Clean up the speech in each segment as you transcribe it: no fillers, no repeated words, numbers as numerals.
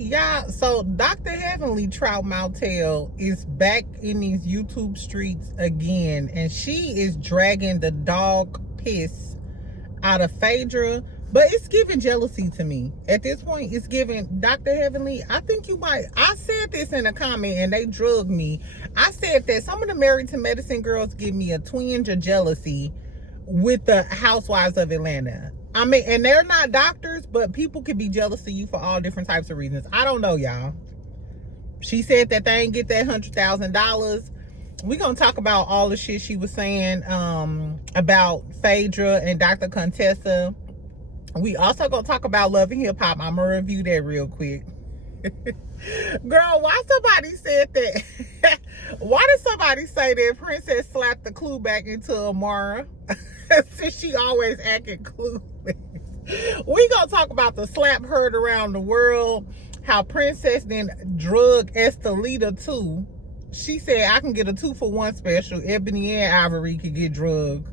Yeah, so Dr. Heavenly Trout Mouthtail is back in these YouTube streets again, and she is dragging the dog piss out of Phaedra, but it's giving jealousy to me. At this point, it's giving Dr. Heavenly, I think you might, I said this in a comment and they drugged me. I said that some of the Married to Medicine girls give me a twinge of jealousy with the Housewives of Atlanta. I mean, and they're not doctors, but people can be jealous of you for all different types of reasons. I don't know, y'all. She said that they ain't get that $100,000. We're going to talk about all the shit she was saying about Phaedra and Dr. Contessa. We also going to talk about Love and Hip Hop. I'm going to review that real quick. Girl, why somebody said that? Why did somebody say that Princess slapped the clue back into Amara? Since she always acting clueless. We gonna talk about the slap heard around the world. How Princess then drug Estelita too. She said, I can get a 2-for-1 special. Ebony and Ivory could get drugged.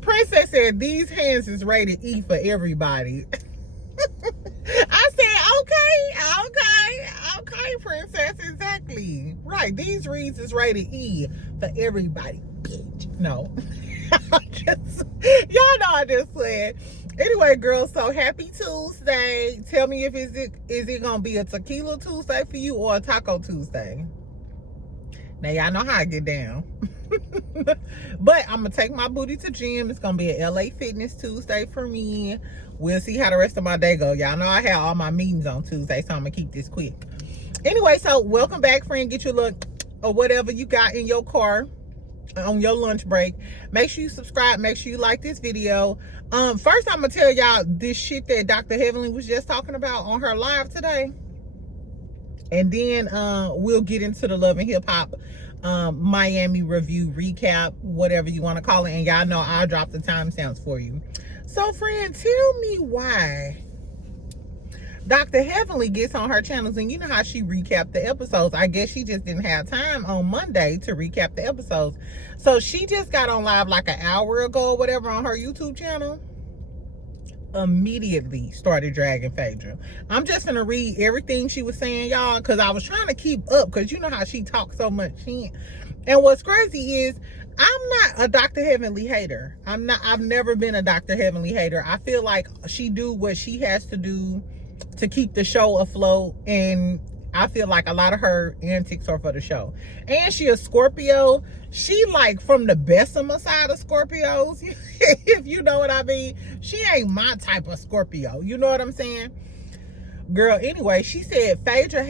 Princess said, these hands is rated E for everybody. I said, okay, Princess, exactly. Right, these reads is rated E for everybody, bitch. No. Y'all know I just said. Anyway, girls, so happy Tuesday. Tell me if is it gonna be a tequila Tuesday for you or a taco Tuesday? Now y'all know how I get down. But I'm gonna take my booty to gym. It's gonna be an LA Fitness Tuesday for me. We'll see how the rest of my day go. Y'all know I have all my meetings on Tuesday, so I'm gonna keep this quick. Anyway, so welcome back, friend. Get your look or whatever you got in your car on your lunch break. Make sure you subscribe. Make sure you like this video. First, I'm gonna tell y'all this shit that Dr. Heavenly was just talking about on her live today, and then we'll get into the Love and Hip Hop Miami review recap, whatever you want to call it. And y'all know I'll drop the timestamps for you. So, friend, tell me why Dr. Heavenly gets on her channels, and you know how she recapped the episodes. I guess she just didn't have time on Monday to recap the episodes. So she just got on live like an hour ago or whatever on her YouTube channel. Immediately started dragging Phaedra. I'm just gonna read everything she was saying, y'all, because I was trying to keep up, because you know how she talks so much shit. And what's crazy is I'm not a Dr. Heavenly hater. I've never been a Dr. Heavenly hater. I feel like she do what she has to do to keep the show afloat, and I feel like a lot of her antics are for the show. And she a Scorpio. She like from the Bessemer side of Scorpios, if you know what I mean. She ain't my type of Scorpio, you know what I'm saying? Girl, anyway, she said Phaedra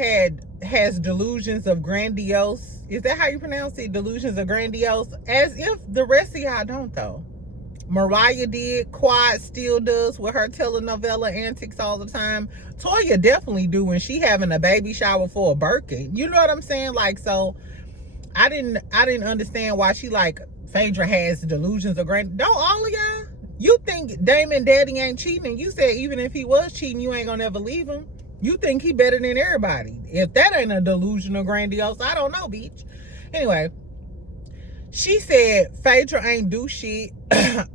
has delusions of grandiose. Is that how you pronounce it? Delusions of grandiose? As if the rest of y'all don't, though. Mariah did. Quad still does with her telenovela antics all the time. Toya definitely do when she having a baby shower for a birthday. You know what I'm saying? Like, so I didn't understand why she like Phaedra has delusions of grand. Don't all of y'all? You think Damon Daddy ain't cheating? You said even if he was cheating, you ain't gonna ever leave him. You think he better than everybody. If that ain't a delusion of grandiose, I don't know, bitch. Anyway, she said Phaedra ain't do shit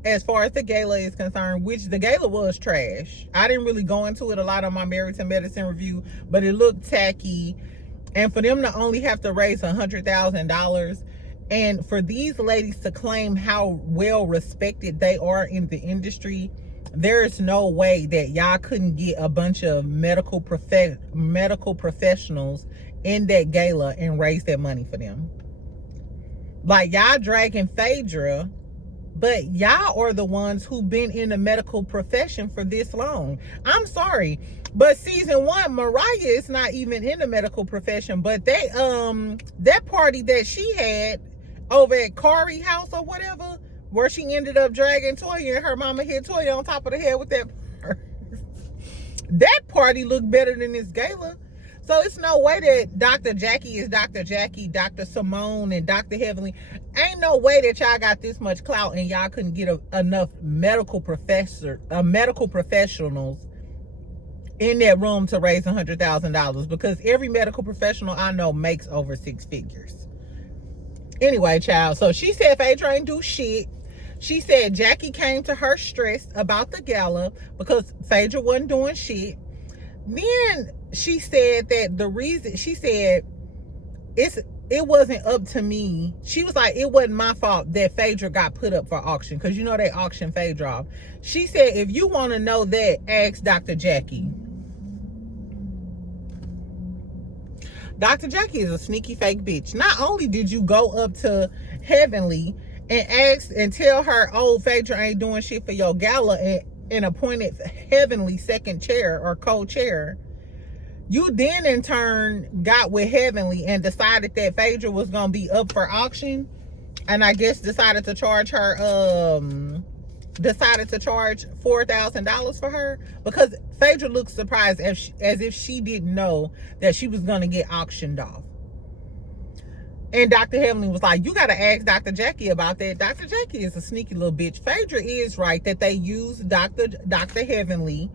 as far as the gala is concerned, which the gala was trash. I didn't really go into it a lot on my Married to Medicine review, but it looked tacky. And for them to only have to raise $100,000, and for these ladies to claim how well respected they are in the industry, there is no way that y'all couldn't get a bunch of medical professionals in that gala and raise that money for them. Like, y'all dragging Phaedra, but y'all are the ones who've been in the medical profession for this long. I'm sorry, but season 1, Mariah is not even in the medical profession, but they that party that she had over at Kari house or whatever, where she ended up dragging Toya and her mama hit Toya on top of the head with that purse. That party looked better than this gala. So it's no way that Dr. Jackie is Dr. Jackie, Dr. Simone, and Dr. Heavenly. Ain't no way that y'all got this much clout and y'all couldn't get enough medical professionals in that room to raise $100,000, because every medical professional I know makes over 6 figures. Anyway, child, so she said Phaedra ain't do shit. She said Jackie came to her stressed about the gala because Phaedra wasn't doing shit. Then she said that the reason, she said, it wasn't up to me. She was like, it wasn't my fault that Phaedra got put up for auction, because you know they auction Phaedra off. She said, if you want to know that, ask Dr. Jackie. Dr. Jackie is a sneaky fake bitch. Not only did you go up to Heavenly and ask and tell her, oh, Phaedra ain't doing shit for your gala, and appointed Heavenly second chair or co-chair, you then in turn got with Heavenly and decided that Phaedra was gonna be up for auction, and I guess decided to charge her $4,000 for her, because Phaedra looked surprised as if she didn't know that she was gonna get auctioned off. And Dr. Heavenly was like, you gotta ask Dr. Jackie about that. Dr. Jackie is a sneaky little bitch. Phaedra is right that they use Dr. Heavenly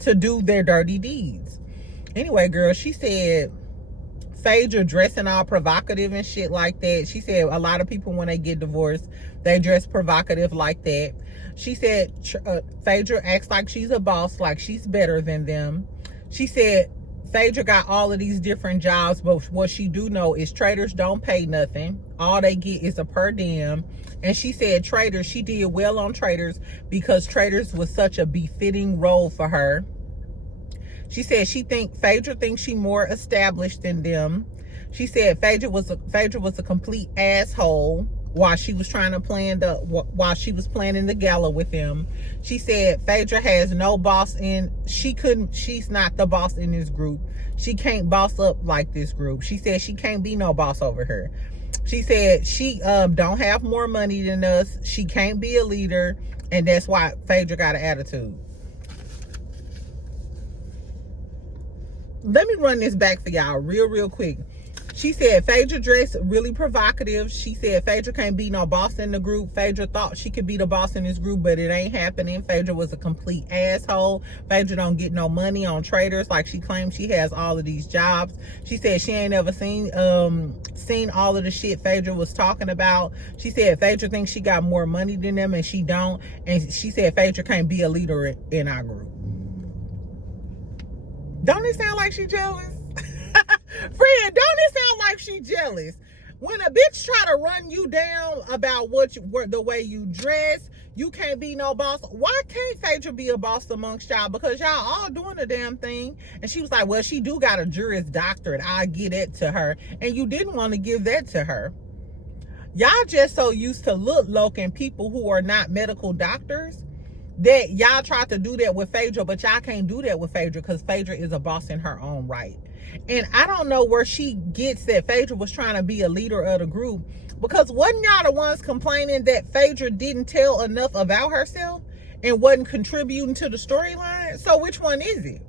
to do their dirty deeds. Anyway, girl, she said Phaedra dressing all provocative and shit like that. She said a lot of people, when they get divorced, they dress provocative like that. She said Phaedra acts like she's a boss, like she's better than them. She said Phaedra got all of these different jobs, but what she do know is traders don't pay nothing. All they get is a per diem. And she said traders, she did well on traders because traders was such a befitting role for her. She said Phaedra thinks she more established than them. She said Phaedra was a complete asshole while she was planning the gala with him. She said Phaedra has no boss she's not the boss in this group. She can't boss up like this group. She said she can't be no boss over her. She said she don't have more money than us. She can't be a leader, and that's why Phaedra got an attitude. Let me run this back for y'all real quick. She said Phaedra dressed really provocative. She said Phaedra can't be no boss in the group. Phaedra thought she could be the boss in this group, but it ain't happening. Phaedra was a complete asshole. Phaedra don't get no money on traders like she claims she has all of these jobs. She said she ain't ever seen all of the shit Phaedra was talking about. She said Phaedra thinks she got more money than them, and she don't. And she said Phaedra can't be a leader in our group. Don't it sound like she jealous? Friend, don't it sound like she jealous? When a bitch try to run you down about the way you dress, you can't be no boss. Why can't Phaedra be a boss amongst y'all? Because y'all all doing the damn thing. And she was like, well, she do got a Juris Doctorate. I'll give it to her. And you didn't want to give that to her. Y'all just so used to looking people who are not medical doctors that y'all tried to do that with Phaedra, but y'all can't do that with Phaedra because Phaedra is a boss in her own right. And I don't know where she gets that Phaedra was trying to be a leader of the group, because wasn't y'all the ones complaining that Phaedra didn't tell enough about herself and wasn't contributing to the storyline? So which one is it?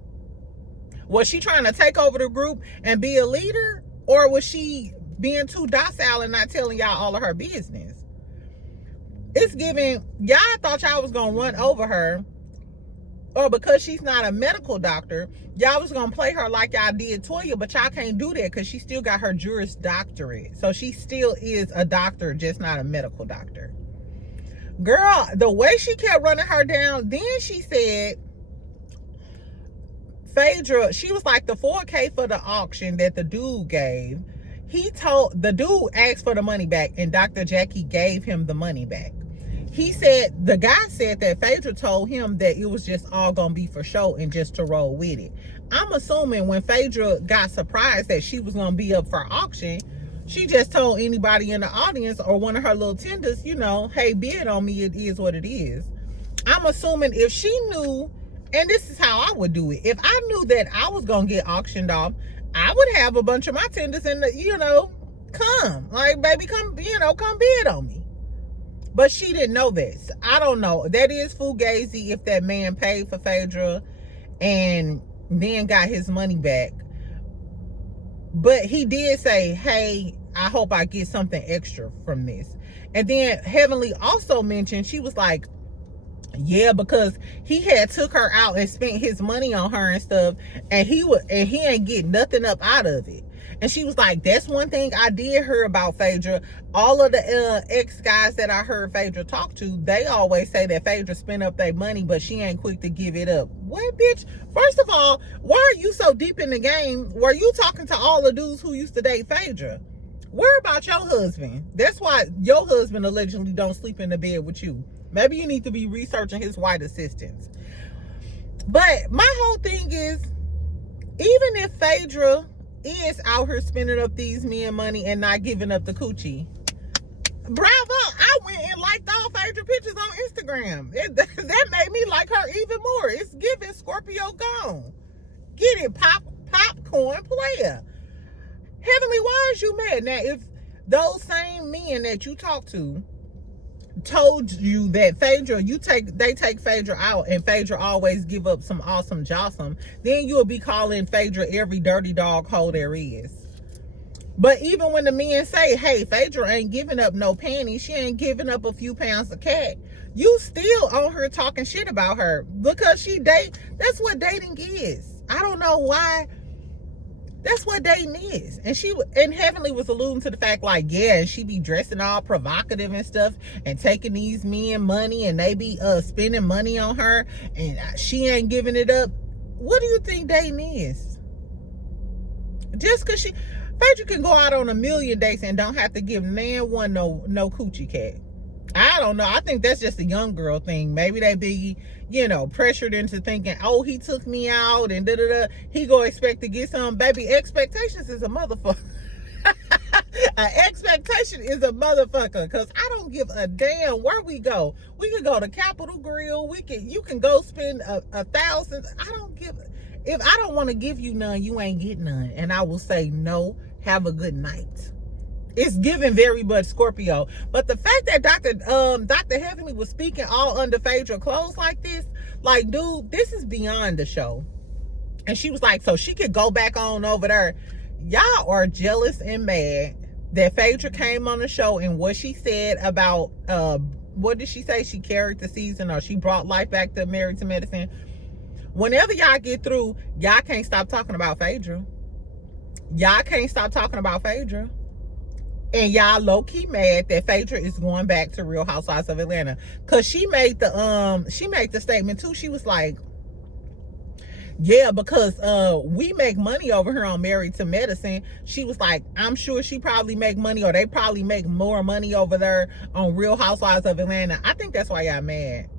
Was she trying to take over the group and be a leader, or was she being too docile and not telling y'all all of her business? It's giving, y'all thought y'all was gonna run over her, or because she's not a medical doctor, y'all was gonna play her like y'all did Toya, but y'all can't do that because she still got her Juris Doctorate. So she still is a doctor, just not a medical doctor. Girl, the way she kept running her down, then she said, Phaedra, she was like, the $4K for the auction that the dude gave, the dude asked for the money back, and Dr. Jackie gave him the money back. He said, the guy said that Phaedra told him that it was just all gonna be for show and just to roll with it. I'm assuming when Phaedra got surprised that she was gonna be up for auction, she just told anybody in the audience or one of her little tenders, you know, hey, bid on me, it is what it is. I'm assuming if she knew, and this is how I would do it, if I knew that I was gonna get auctioned off, I would have a bunch of my tenders in the, come, like, baby, come bid on me. But she didn't know this. I don't know. That is fugazi if that man paid for Phaedra and then got his money back. But he did say, hey, I hope I get something extra from this. And then Heavenly also mentioned, she was like, yeah, because he had took her out and spent his money on her and stuff, and he ain't getting nothing up out of it. And she was like, that's one thing I did hear about Phaedra. All of the ex-guys that I heard Phaedra talk to, they always say that Phaedra spent up their money, but she ain't quick to give it up. What, bitch? First of all, Why are you so deep in the game? Were you talking to all the dudes who used to date Phaedra? Worry about your husband. That's why your husband allegedly don't sleep in the bed with you. Maybe you need to be researching his white assistants. But my whole thing is, even if Phaedra is out here spending up these men money and not giving up the coochie, bravo, I went and liked all Phaedra pictures on Instagram. That made me like her even more. It's giving Scorpio gone. Get it, popcorn player. Heavenly, why is you mad? Now, if those same men that you talk to told you that Phaedra, they take Phaedra out and Phaedra always give up some awesome jawsome, then you'll be calling Phaedra every dirty dog hole there is. But even when the men say, hey, Phaedra ain't giving up no panties, she ain't giving up a few pounds of cat, you still on her talking shit about her because that's what dating is. I don't know why. That's what dating is. And Heavenly was alluding to the fact, like, yeah, and she be dressing all provocative and stuff and taking these men money and they be spending money on her and she ain't giving it up. What do you think dating is? Just because Phaedra can go out on a million dates and don't have to give man one no coochie cat. I don't know. I think that's just a young girl thing. Maybe they be, pressured into thinking, oh, he took me out and da-da-da. He gonna expect to get some. Baby, expectations is a motherfucker. An expectation is a motherfucker. Because I don't give a damn where we go. We could go to Capitol Grill. You can go spend $1,000. I don't give. If I don't want to give you none, you ain't get none. And I will say no. Have a good night. It's giving very much Scorpio. But the fact that Dr. Heavenly was speaking all under Phaedra clothes like this, like, dude, this is beyond the show. And she was like, so she could go back on over there. Y'all are jealous and mad that Phaedra came on the show and what she said about, what did she say? She carried the season or she brought life back to Married to Medicine. Whenever y'all get through, y'all can't stop talking about Phaedra. Y'all can't stop talking about Phaedra. And y'all low-key mad that Phaedra is going back to Real Housewives of Atlanta. Cause she made the statement too. She was like, yeah, because we make money over here on Married to Medicine. She was like, I'm sure she probably make money, or they probably make more money over there on Real Housewives of Atlanta. I think that's why y'all mad.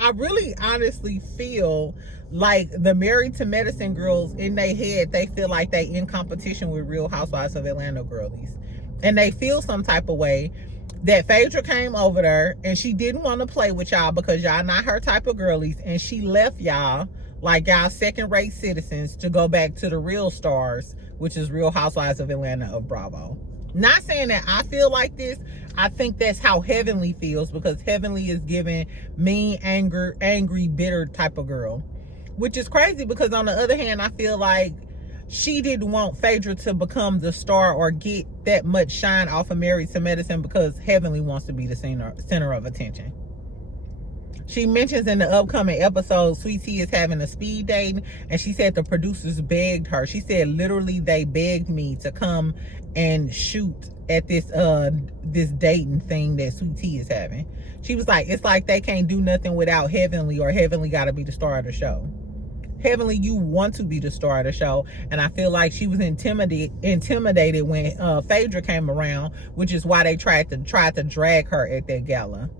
I really honestly feel like the Married to Medicine girls in their head, they feel like they in competition with Real Housewives of Atlanta girlies. And they feel some type of way that Phaedra came over there and she didn't want to play with y'all because y'all not her type of girlies. And she left y'all like y'all second-rate citizens to go back to the real stars, which is Real Housewives of Atlanta of Bravo. Not saying that I feel like this. I think that's how Heavenly feels because Heavenly is giving mean, angry, bitter type of girl. Which is crazy because on the other hand, I feel like she didn't want Phaedra to become the star or get that much shine off of Married to Medicine because Heavenly wants to be the center of attention. She mentions in the upcoming episode, Sweet Tea is having a speed date, and she said the producers begged her. She said literally they begged me to come and shoot at this dating thing that Sweet Tea is having. She was like, it's like they can't do nothing without Heavenly, or Heavenly got to be the star of the show. Heavenly, you want to be the star of the show, and I feel like she was intimidated when Phaedra came around, which is why they tried to drag her at that gala.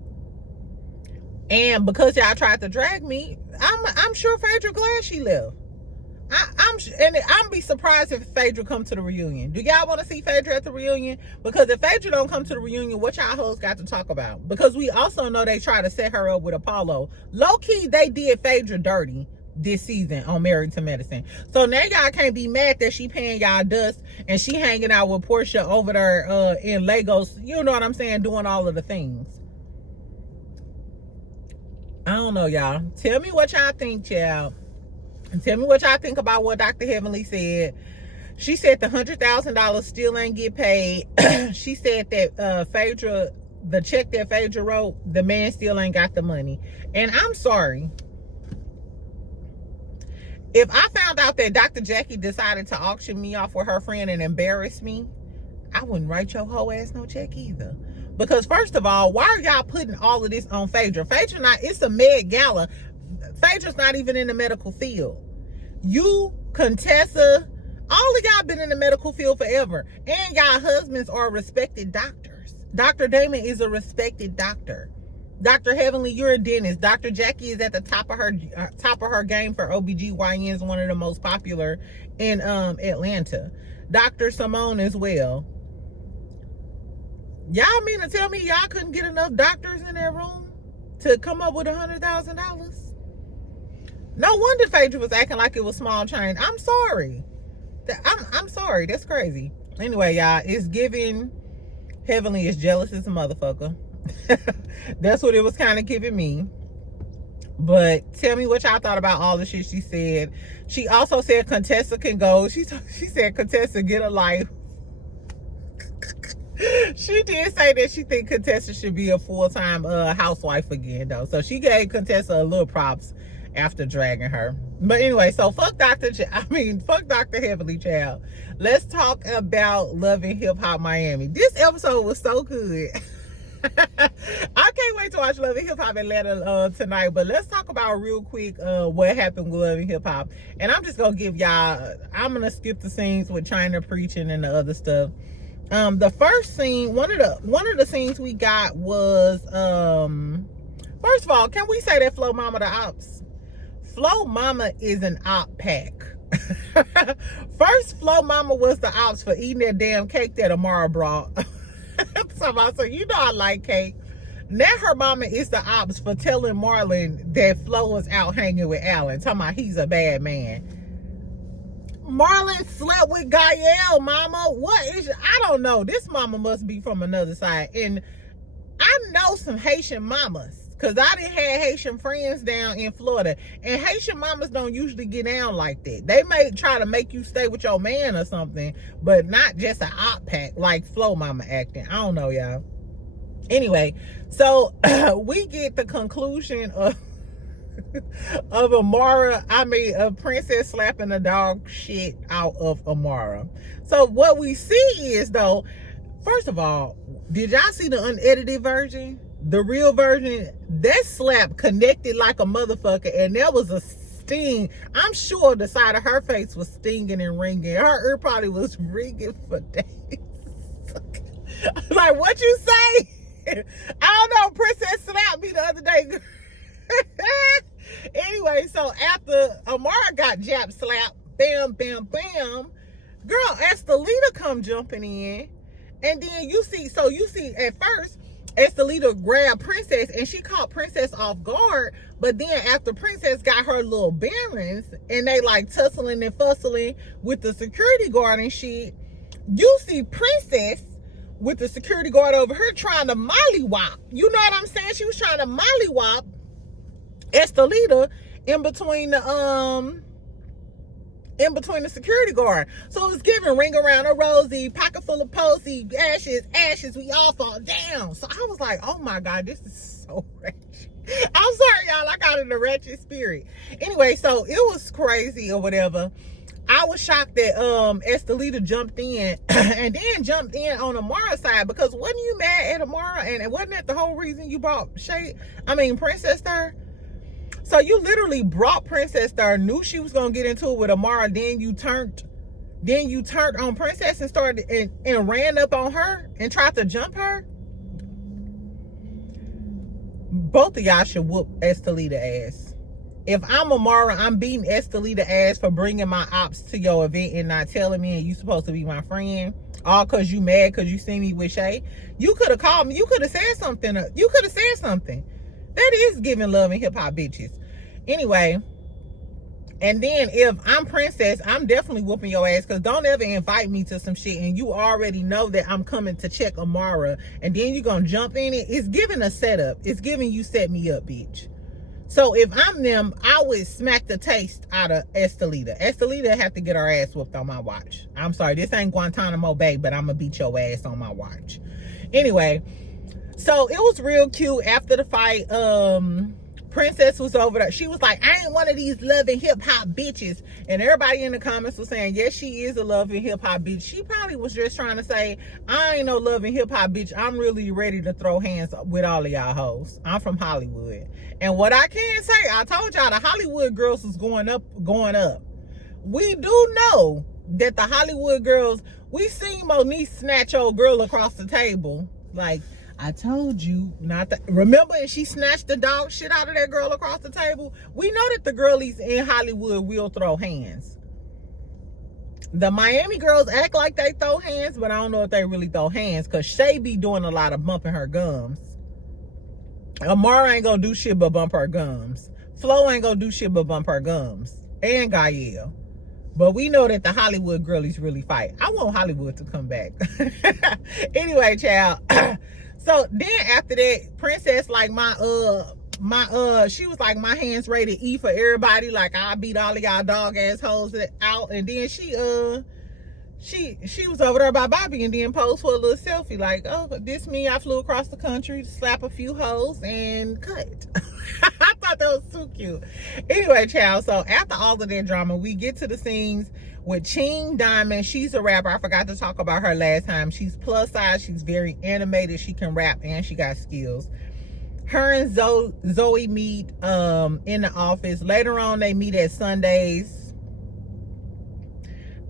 And because y'all tried to drag me, I'm sure Phaedra glad she left. I'm be surprised if Phaedra come to the reunion. Do y'all want to see Phaedra at the reunion? Because if Phaedra don't come to the reunion, what y'all hoes got to talk about? Because we also know they try to set her up with Apollo. Low key, they did Phaedra dirty this season on Married to Medicine. So now y'all can't be mad that she paying y'all dust and she hanging out with Portia over there in Lagos. You know what I'm saying? Doing all of the things. I don't know, y'all. Tell me what y'all think, child. And tell me what y'all think about what Dr. Heavenly said. She said the $100,000 still ain't get paid. She said that Phaedra, the check that Phaedra wrote, the man still ain't got the money. And I'm sorry. If I found out that Dr. Jackie decided to auction me off with her friend and embarrass me, I wouldn't write your whole ass no check either. Because first of all, why are y'all putting all of this on Phaedra? Phaedra it's a med gala. Phaedra's not even in the medical field. You, Contessa, all of y'all been in the medical field forever. And y'all husbands are respected doctors. Dr. Damon is a respected doctor. Dr. Heavenly, you're a dentist. Dr. Jackie is at the top of her game for OBGYNs, one of the most popular in Atlanta. Dr. Simone as well. Y'all mean to tell me y'all couldn't get enough doctors in their room to come up with $100,000? No wonder Phaedra was acting like it was small change. I'm sorry. I'm sorry. That's crazy. Anyway, y'all, it's giving Heavenly is jealous as a motherfucker. That's what it was kind of giving me. But tell me what y'all thought about all the shit she said. She also said Contessa can go. She said Contessa get a life. She did say that she think Contessa should be a full-time housewife again, though. So she gave Contessa a little props after dragging her. But anyway, so fuck Dr. Heavenly Child. Let's talk about Love and Hip Hop Miami. This episode was so good. I can't wait to watch Love and Hip Hop Atlanta tonight. But let's talk about real quick what happened with Love and Hip Hop. And I'm just gonna give y'all. I'm gonna skip the scenes with China preaching and the other stuff. The first scene, one of the scenes we got was first of all, can we say that Flo Mama the ops? Flo Mama is an op pack. First, Flo Mama was the ops for eating that damn cake that Amara brought. So you know I like cake. Now her mama is the ops for telling Marlon that Flo was out hanging with Alan, talking about he's a bad man. Marlon slept with Gael, mama. I don't know. This mama must be from another side. And I know some Haitian mamas, because I done had Haitian friends down in Florida. And Haitian mamas don't usually get down like that. They may try to make you stay with your man or something, but not just an op pack like Flo Mama acting. I don't know, y'all. Anyway, so we get the conclusion of of Princess slapping the dog shit out of Amara. So what we see is, though, first of all, did y'all see the unedited version? The real version, that slap connected like a motherfucker, and there was a sting. I'm sure the side of her face was stinging and ringing. Her ear probably was ringing for days. Like, what you say? I don't know. Princess slapped me the other day. Anyway, so after Amara got jab slapped, bam, bam, bam, girl, Estelita come jumping in, and then you see at first, Estelita grabbed Princess, and she caught Princess off guard, but then after Princess got her little bearings, and they like tussling and fussling with the security guard and shit, you see Princess with the security guard over her trying to mollywop. You know what I'm saying? She was trying to mollywop Estelita in between the security guard. So it's giving ring around a rosy, pocket full of posy, ashes, we all fall down. So I was like, oh my God, this is so ratchet. I'm sorry, y'all, I got in a ratchet spirit. Anyway, so it was crazy or whatever. I was shocked that Estelita jumped in and then jumped in on Amara's side, because wasn't you mad at Amara, and wasn't that the whole reason you brought Princess there? So you literally brought Princess there, knew she was gonna get into it with Amara, then you turned on Princess and started and ran up on her and tried to jump her. Both of y'all should whoop Estelita ass. If I'm Amara, I'm beating Estelita ass for bringing my ops to your event and not telling me, and you supposed to be my friend, all because you mad because you see me with Shay. You could have called me. You could have said something. That is giving Love and Hip Hop bitches. Anyway, and then if I'm Princess, I'm definitely whooping your ass, because don't ever invite me to some shit and you already know that I'm coming to check Amara, and then you're going to jump in it. It's giving a setup. It's giving you set me up, bitch. So if I'm them, I would smack the taste out of Estelita. Estelita have to get her ass whooped on my watch. I'm sorry, this ain't Guantanamo Bay, but I'm going to beat your ass on my watch. Anyway, so it was real cute after the fight. Princess was over there. She was like, I ain't one of these Love and Hip Hop bitches. And everybody in the comments was saying, yes, she is a Love and Hip Hop bitch. She probably was just trying to say, I ain't no Love and Hip Hop bitch. I'm really ready to throw hands with all of y'all hoes. I'm from Hollywood. And what I can say, I told y'all the Hollywood girls was going up. we do know that the Hollywood girls, we seen Monique snatch old girl across the table. Like, I told you not to. Remember, and she snatched the dog shit out of that girl across the table. We know that the girlies in Hollywood will throw hands. The Miami girls act like they throw hands, but I don't know if they really throw hands, because Shay be doing a lot of bumping her gums. Amara ain't gonna do shit but bump her gums. Flo ain't gonna do shit but bump her gums. And Gael. But we know that the Hollywood girlies really fight. I want Hollywood to come back. Anyway, child. So then after that, Princess, like she was like, my hands rated E for everybody. Like, I beat all of y'all dog assholes out. And then she was over there by Bobby and then posed for a little selfie. Like, oh, this me, I flew across the country to slap a few hoes and cut. I thought that was so cute. Anyway, child, so after all of that drama, we get to the scenes with Ching Diamond. She's a rapper. I forgot to talk about her last time. She's plus size. She's very animated. She can rap and she got skills. Her and Zoe meet in the office. Later on, they meet at Sundays.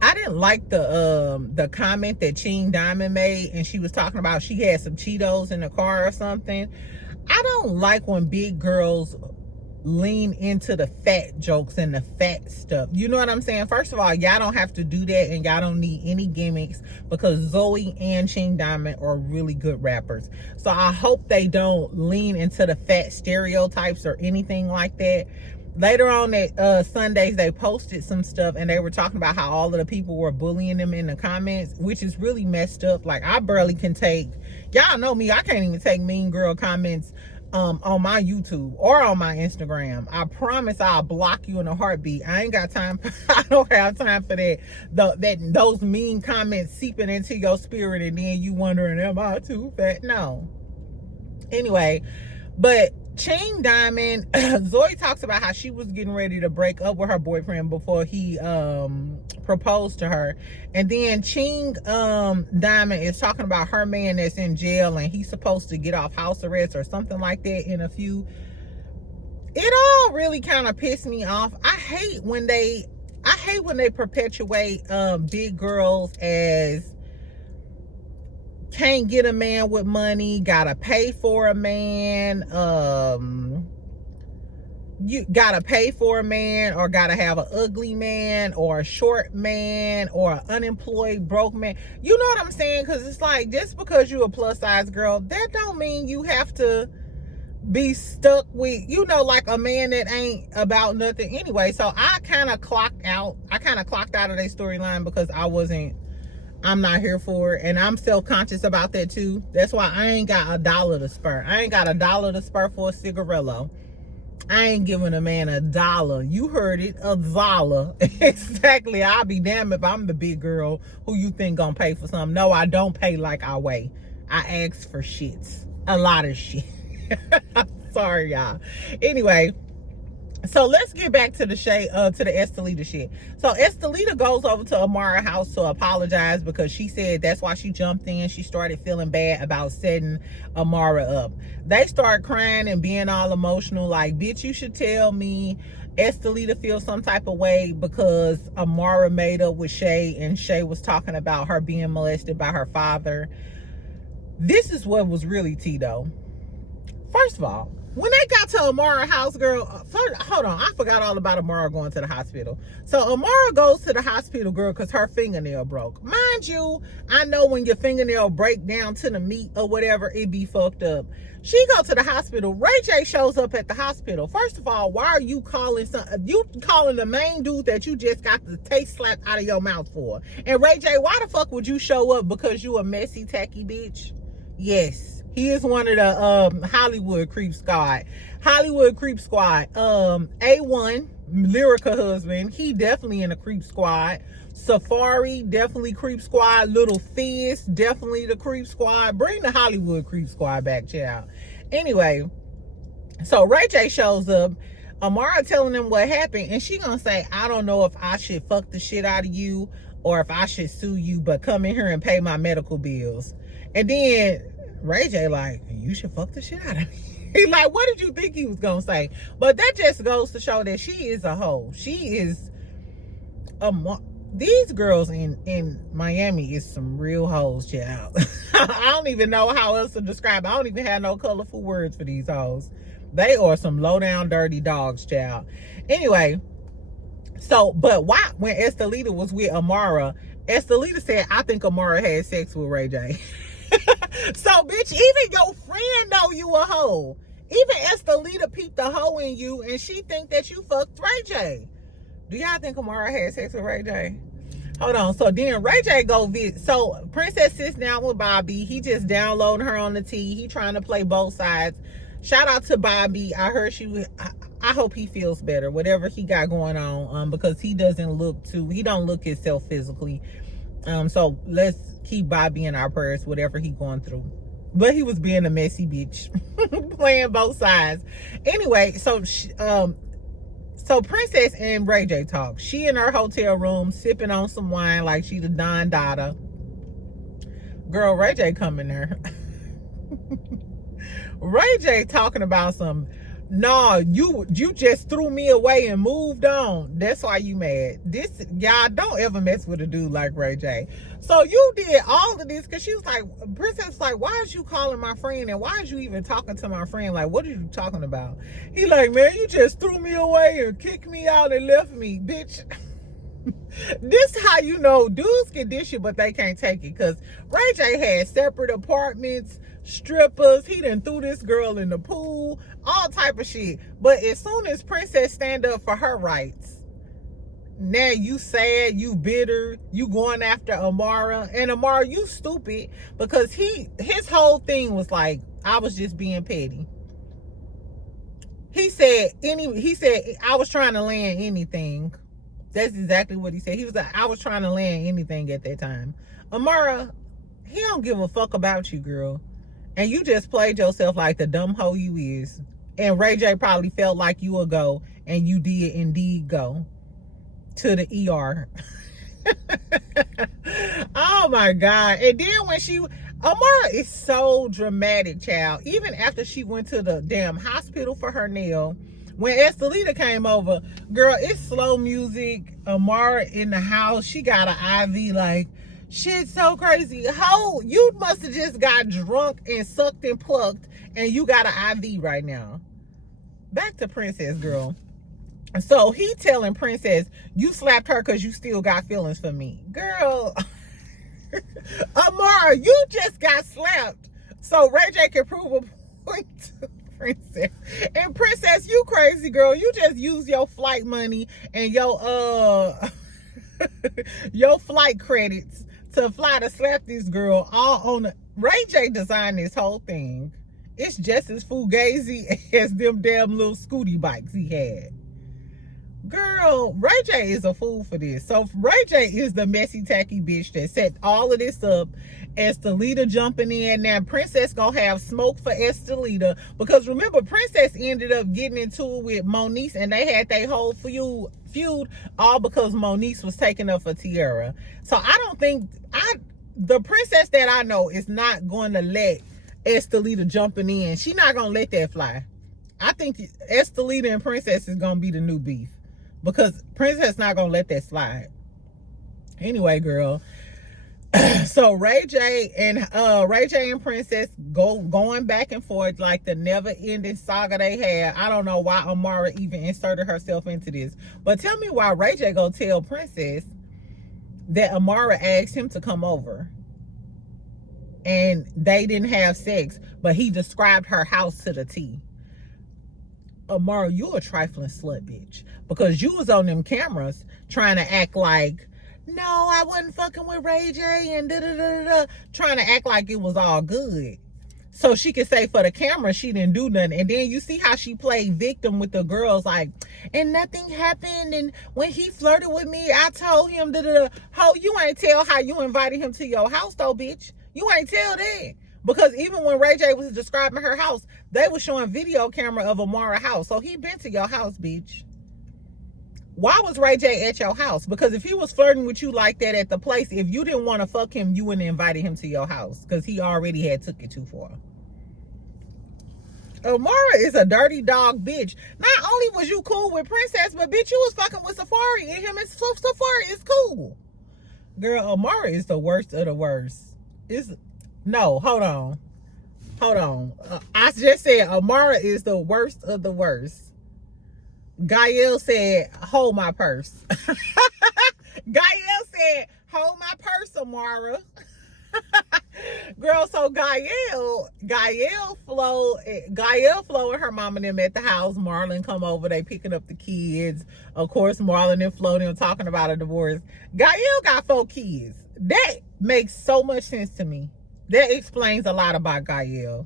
I didn't like the comment that Ching Diamond made, and she was talking about she had some Cheetos in the car or something. I don't like when big girls lean into the fat jokes and the fat stuff. You know what I'm saying? First of all, y'all don't have to do that, and y'all don't need any gimmicks, because Zoe and Ching Diamond are really good rappers. So I hope they don't lean into the fat stereotypes or anything like that. Later on at Sundays, they posted some stuff, and they were talking about how all of the people were bullying them in the comments, which is really messed up. Like, I barely can take, y'all know me, I can't even take mean girl comments on my YouTube or on my Instagram. I promise I'll block you in a heartbeat. I ain't got time I don't have time for that. Those mean comments seeping into your spirit and then you wondering, am I too fat? No. Anyway, but Ching Diamond, Zoe talks about how she was getting ready to break up with her boyfriend before he proposed to her. And then Ching Diamond is talking about her man that's in jail and he's supposed to get off house arrest or something like that in a few. It all really kind of pissed me off. I hate when they perpetuate big girls as can't get a man with money, gotta pay for a man, you gotta pay for a man, or gotta have an ugly man, or a short man, or an unemployed broke man. You know what I'm saying? Because it's like, just because you're a plus size girl, that don't mean you have to be stuck with, you know, like a man that ain't about nothing anyway. So I kind of clocked out of their storyline, because I'm not here for it, and I'm self-conscious about that too. That's why I ain't got $1 to spare. I ain't got $1 to spare for a cigarillo. I ain't giving a man $1. You heard it, $1. Exactly. I'll be damned if I'm the big girl who you think gonna pay for something. No, I don't pay like I weigh. I ask for shits. A lot of shit. Sorry, y'all. Anyway, so let's get back to the Estelita shit. So Estelita goes over to Amara's house to apologize, because she said that's why she jumped in. She started feeling bad about setting Amara up. They start crying and being all emotional, like, bitch, you should tell me. Estelita feels some type of way because Amara made up with Shay, and Shay was talking about her being molested by her father. This is what was really tea, though. First of all, when they got to Amara's house, girl, hold on, I forgot all about Amara going to the hospital. So Amara goes to the hospital, girl, because her fingernail broke. Mind you, I know when your fingernail break down to the meat or whatever, it be fucked up. She go to the hospital. Ray J shows up at the hospital. First of all, why are you calling the main dude that you just got the taste slapped out of your mouth for? And Ray J, why the fuck would you show up? Because you a messy, tacky bitch? Yes. He is one of the Hollywood Creep Squad. A1, Lyrica husband, he definitely in the Creep Squad. Safari, definitely Creep Squad. Little Fizz, definitely the Creep Squad. Bring the Hollywood Creep Squad back, child. Anyway, so Ray J shows up. Amara telling him what happened, and she gonna say, I don't know if I should fuck the shit out of you or if I should sue you, but come in here and pay my medical bills. And then Ray J like, you should fuck the shit out of me. He's like, what did you think he was gonna say? But that just goes to show that she is a hoe. She is, These girls in Miami is some real hoes, child. I don't even know how else to describe it. I don't even have no colorful words for these hoes. They are some low down dirty dogs, child. Anyway, so but why when Estelita was with Amara, Estelita said, I think Amara had sex with Ray J. So bitch, even your friend know you a hoe. Even Estelita peeped the hoe in you and she think that you fucked Ray J. Do y'all think Amara had sex with Ray J? Hold on. So then Ray J go visit. So Princess sits down with Bobby. He just downloading her on the T. He trying to play both sides. Shout out to Bobby. I heard she was. I hope he feels better, whatever he got going on. Because he doesn't look he don't look himself physically. So let's keep Bobby in our prayers, whatever he going through. But he was being a messy bitch, playing both sides. Anyway, so Princess and Ray J talk. She in her hotel room sipping on some wine like she the Don Dada. Girl, Ray J coming there. Ray J talking about some, nah, you just threw me away and moved on. That's why you mad. Y'all don't ever mess with a dude like Ray J. So you did all of this because she was like, Princess was like, why is you calling my friend and why is you even talking to my friend? Like, what are you talking about? He like, man, you just threw me away and kicked me out and left me, bitch. This how you know dudes can dish it, but they can't take it. Because Ray J had separate apartments, strippers. He done threw this girl in the pool, all type of shit. But as soon as Princess stand up for her rights, now you sad, you bitter, you going after Amara. And Amara, you stupid, because his whole thing was like, I was just being petty. He said I was trying to land anything. That's exactly what he said. He was like, I was trying to land anything at that time. Amara, he don't give a fuck about you, girl. And you just played yourself like the dumb hoe you is. And Ray J probably felt like you would go, and you did indeed go to the ER. Oh my God. And then when Amara is so dramatic, child. Even after she went to the damn hospital for her nail, when Estelita came over, girl, it's slow music. Amara in the house, she got an IV, like, shit so crazy. How you must have just got drunk and sucked and plucked and you got an IV right now. Back to Princess, girl. So he telling Princess, you slapped her because you still got feelings for me. Girl, Amara, you just got slapped so Ray J can prove a point to Princess. And Princess, you crazy, girl. You just use your flight money and your your flight credits to fly to slap this girl all on the... Ray J designed this whole thing. It's just as fugazi as them damn little scooty bikes he had. Girl, Ray J is a fool for this. So Ray J is the messy, tacky bitch that set all of this up. Estelita jumping in. Now Princess gonna have smoke for Estelita, because remember, Princess ended up getting into it with Moniece, and they had their whole feud all because Moniece was taking up for Tiara. So I don't think the Princess that I know is not going to let Estelita jumping in. She not gonna let that fly. I think Estelita and Princess is gonna be the new beef, because Princess not gonna let that slide. Anyway, girl. So Ray J and Princess going back and forth like the never-ending saga they had. I don't know why Amara even inserted herself into this. But tell me why Ray J go tell Princess that Amara asked him to come over and they didn't have sex, but he described her house to the T. Amara, you a trifling slut, bitch. Because you was on them cameras trying to act like, no, I wasn't fucking with Ray J and da-da-da-da-da, trying to act like it was all good. So she could say for the camera she didn't do nothing. And then you see how she played victim with the girls, like, and nothing happened, and when he flirted with me, I told him da-da-da. Ho, you ain't tell how you invited him to your house though, bitch. You ain't tell that. Because even when Ray J was describing her house, they were showing video camera of Amara's house. So he been to your house, bitch. Why was Ray J at your house? Because if he was flirting with you like that at the place, if you didn't want to fuck him, you wouldn't have invited him to your house, because he already had took it too far. Amara is a dirty dog bitch. Not only was you cool with Princess, but bitch, you was fucking with Safari, and him and Safari is cool. Girl, Amara is the worst of the worst. No, hold on. I just said Amara is the worst of the worst. Gael said, hold my purse. Gael said, hold my purse, Amara. Girl, so Gael, Flo, and her mom and them at the house. Marlon come over, they picking up the kids. Of course, Marlon and Flo them talking about a divorce. Gael got 4 kids. That makes so much sense to me. That explains a lot about Gael.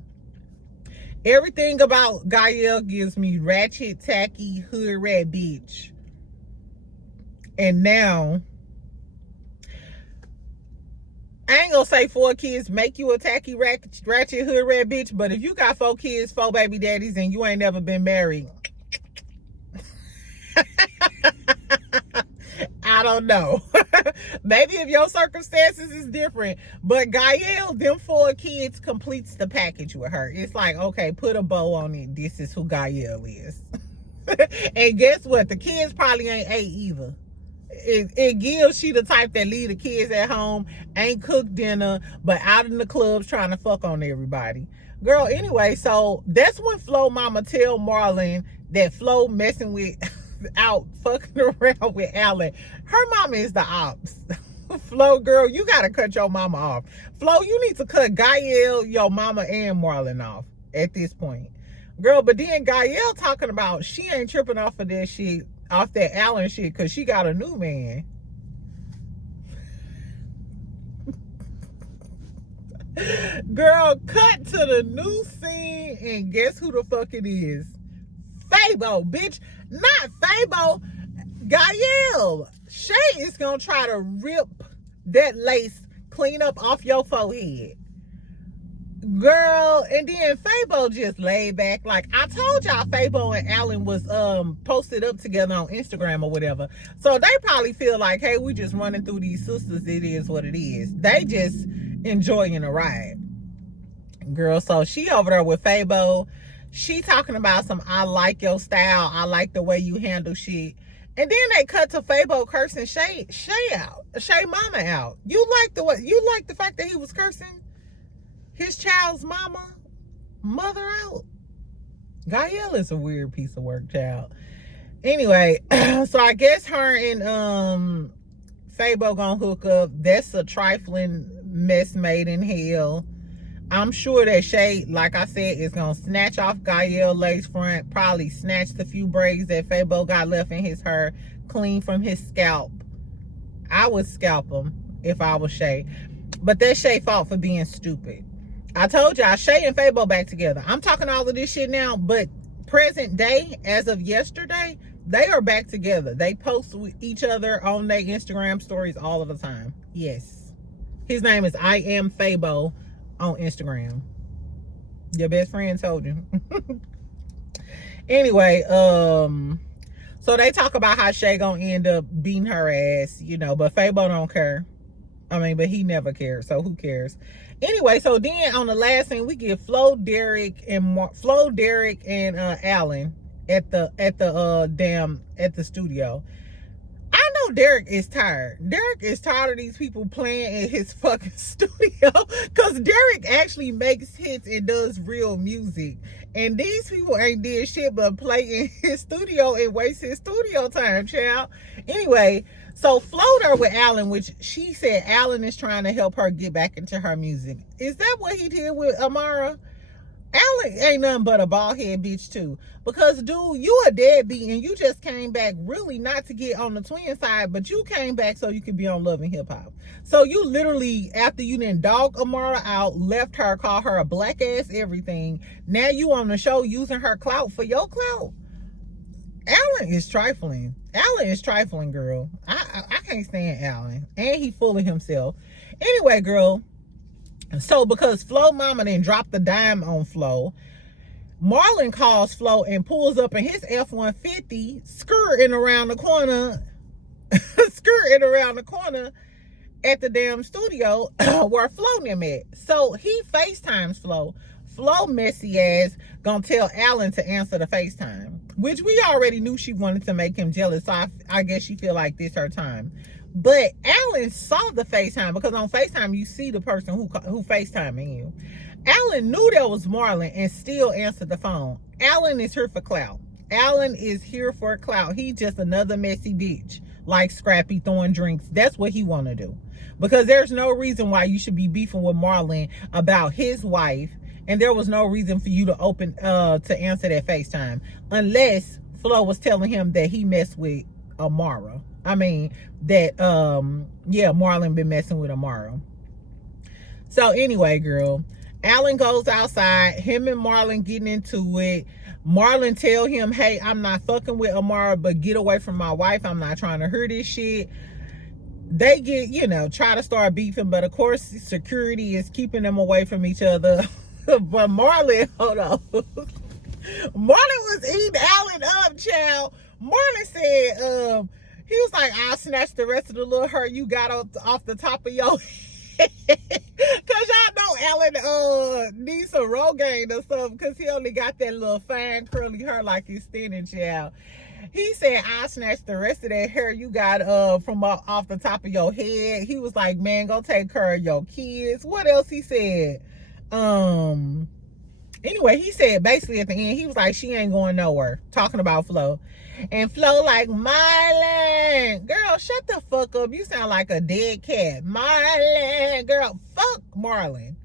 Everything about Gael gives me ratchet, tacky, hood rat bitch. And now, I ain't gonna say 4 kids make you a tacky, ratchet, hood rat bitch, but if you got 4 kids, 4 baby daddies, and you ain't never been married, I don't know. Maybe if your circumstances is different, but Gael, them 4 kids completes the package with her. It's like, okay, put a bow on it. This is who Gael is. And guess what? The kids probably ain't ate either. It gives she the type that leave the kids at home, ain't cooked dinner, but out in the clubs trying to fuck on everybody. Girl, anyway, so that's when Flo mama tell Marlon that Flo messing with out fucking around with Alan. Her mama is the ops. Flo, girl, you gotta cut your mama off. Flo, you need to cut Gael, your mama, and Marlon off at this point. Girl, but then Gael talking about she ain't tripping off of that shit, off that Alan shit, because she got a new man. Girl, cut to the new scene, and guess who the fuck it is? Fabo, bitch. Not Fabo. Gael. Shay is gonna try to rip that lace clean up off your forehead. Girl, and then Fabo just laid back. Like I told y'all, Fabo and Alan was posted up together on Instagram or whatever. So they probably feel like, hey, we just running through these sisters. It is what it is. They just enjoying a ride. Girl, so she over there with Fabo. She talking about some, I like your style. I like the way you handle shit. And then they cut to Fabo cursing Shay out. Shay mama out. You like the fact that he was cursing his child's mother out? Gael is a weird piece of work, child. Anyway, so I guess her and Fabo gonna hook up. That's a trifling mess made in hell. I'm sure that Shay, like I said, is gonna snatch off Gael lace front, probably snatch the few braids that Fabo got left in his hair, clean from his scalp. I would scalp him if I was Shay. But that's Shay's fault for being stupid. I told y'all, Shay and Fabo back together. I'm talking all of this shit now, but present day, as of yesterday, they are back together. They post with each other on their Instagram stories all of the time. Yes. His name is I Am Fabo on Instagram. Your best friend told you. Anyway, so they talk about how Shay gonna end up beating her ass, you know, but Fabo don't care. I mean, but he never cared, so who cares? Anyway, so then on the last scene, we get Flo, Derek, and Alan at the studio. I know Derek is tired. Derek is tired of these people playing in his fucking studio, because Derek actually makes hits and does real music. And these people ain't did shit but play in his studio and waste his studio time, child. Anyway, so Floater with Alan, which she said Alan is trying to help her get back into her music. Is that what he did with Amara? Alan ain't nothing but a bald head bitch too. Because dude, you a deadbeat and you just came back really not to get on the twin side, but you came back so you could be on Love and Hip Hop. So you literally, after you done dog Amara out, left her, called her a black ass everything. Now you on the show using her clout for your clout. Alan is trifling. Alan is trifling, girl. I can't stand Alan. And he full of himself. Anyway, girl. So because Flo mama didn't drop the dime on Flo, Marlon calls Flo and pulls up in his F-150, skirting around the corner at the damn studio where Flo them at. So he FaceTimes Flo. Flo messy ass gonna tell Alan to answer the FaceTime, which we already knew she wanted to make him jealous. So I guess she feel like this her time. But Alan saw the FaceTime, because on FaceTime you see the person who FaceTiming you. Alan knew that was Marlon and still answered the phone. Alan is here for clout. Alan is here for clout. He just another messy bitch, like Scrappy throwing drinks. That's what he want to do. Because there's no reason why you should be beefing with Marlon about his wife, and there was no reason for you to to answer that FaceTime, unless Flo was telling him that he messed with Amara. I mean, that Marlon been messing with Amara. So anyway, girl, Alan goes outside, him and Marlon getting into it. Marlon tell him, hey, I'm not fucking with Amara, but get away from my wife. I'm not trying to hear this shit. They get, try to start beefing, but of course security is keeping them away from each other. But Marlon, hold on. Marlon was eating Alan up, child. Marlon said, he was like, I'll snatch the rest of the little hair you got off the top of your head. Cause y'all know Alan needs some Rogaine or something, because he only got that little fine curly hair like he's thinning, child. He said, I'll snatch the rest of that hair you got from off the top of your head. He was like, man, go take care of your kids. What else he said? Anyway, he said basically at the end, he was like, she ain't going nowhere, talking about Flo. And Flo like, Marlon, girl, shut the fuck up. You sound like a dead cat. Marlon, girl, fuck Marlon.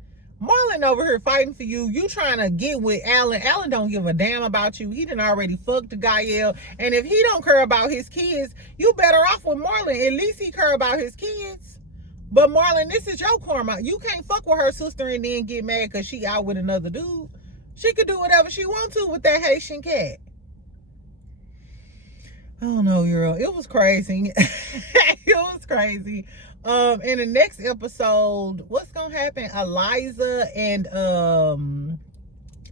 Marlon over here fighting for you. You trying to get with Alan. Alan don't give a damn about you. He done already fucked Gael. And if he don't care about his kids, you better off with Marlon. At least he care about his kids. But Marlon, this is your karma. You can't fuck with her sister and then get mad because she out with another dude. She could do whatever she wants to with that Haitian cat. I don't know, girl. It was crazy. It was crazy. In the next episode, what's gonna happen? Eliza and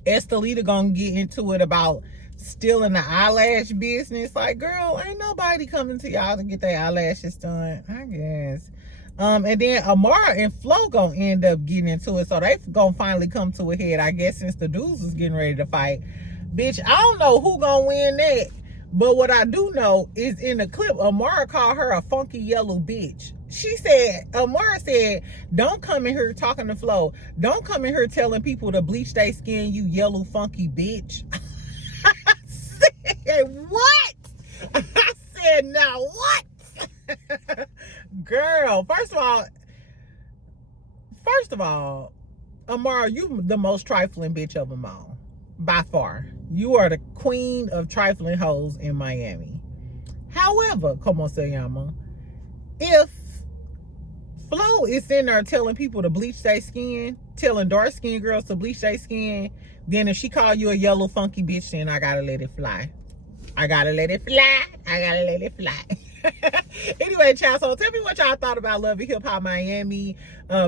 Estelita gonna get into it about stealing the eyelash business. Like, girl, ain't nobody coming to y'all to get their eyelashes done, I guess. And then Amara and Flo gonna end up getting into it, so they gonna finally come to a head, I guess, since the dudes was getting ready to fight. Bitch, I don't know who gonna win that, but what I do know is in the clip, Amara called her a funky yellow bitch. She said, Amara said, don't come in here talking to Flo. Don't come in here telling people to bleach their skin, you yellow funky bitch. I said, what? I said, now what? Girl, first of all, Amara, you the most trifling bitch of them all. By far. You are the queen of trifling hoes in Miami. However, como se llama, if Flo is in there telling people to bleach their skin, telling dark skinned girls to bleach their skin, then if she call you a yellow funky bitch, then I gotta let it fly. I gotta let it fly. I gotta let it fly. Anyway, child, so tell me what y'all thought about Love and Hip Hop Miami.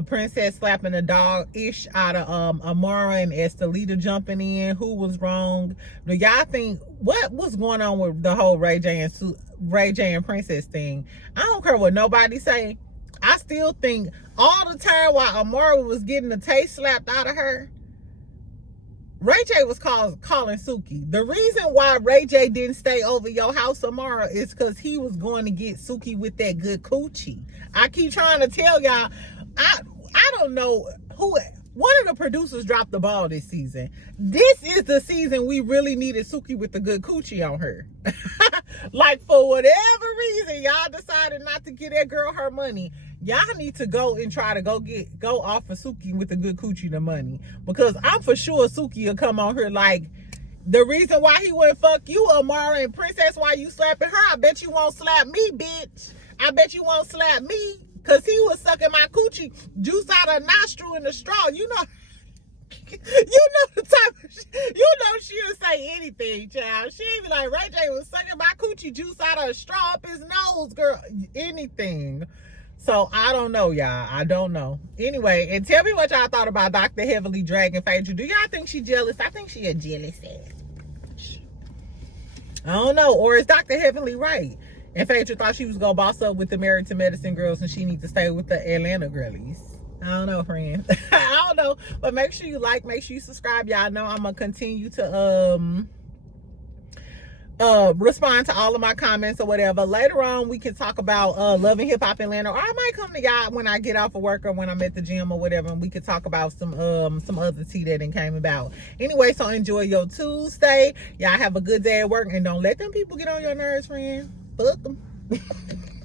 Princess slapping a dog-ish out of Amara and Estelita jumping in. Who was wrong? Do y'all think, what was going on with the whole Ray J and Princess thing? I don't care what nobody say. I still think all the time while Amara was getting the taste slapped out of her, Ray J was calling Suki. The reason why Ray J didn't stay over your house, Amara, is because he was going to get Suki with that good coochie. I keep trying to tell y'all, I don't know who, one of the producers dropped the ball this season. This is the season we really needed Suki with the good coochie on her. Like, for whatever reason, y'all decided not to give that girl her money. Y'all need to go and try to go offer Suki with the good coochie the money. Because I'm for sure Suki will come on here like, the reason why he wouldn't fuck you, Amara and Princess, why you slapping her, I bet you won't slap me, bitch. I bet you won't slap me. Because he was sucking my coochie juice out of nostril in the straw. You know the type of she'll say anything, child. She'd be like, Ray J was sucking my coochie juice out of a straw up his nose, girl. Anything. So I don't know, y'all. I don't know. Anyway, and tell me what y'all thought about Dr. Heavily dragging Phaedra. Do y'all think she jealous? I think she a jealous ass. I don't know. Or is Dr. Heavenly right? And Phaedra thought she was gonna boss up with the Married to Medicine girls and she needs to stay with the Atlanta girlies. I don't know, friend. I don't know. But make sure you like, make sure you subscribe. Y'all know I'm gonna continue to respond to all of my comments or whatever. Later on we can talk about Love and Hip Hop Atlanta, or I might come to y'all when I get off of work or when I'm at the gym or whatever, and we could talk about some other tea that came about. Anyway, so enjoy your Tuesday. Y'all have a good day at work, and don't let them people get on your nerves, friend. Fuck them.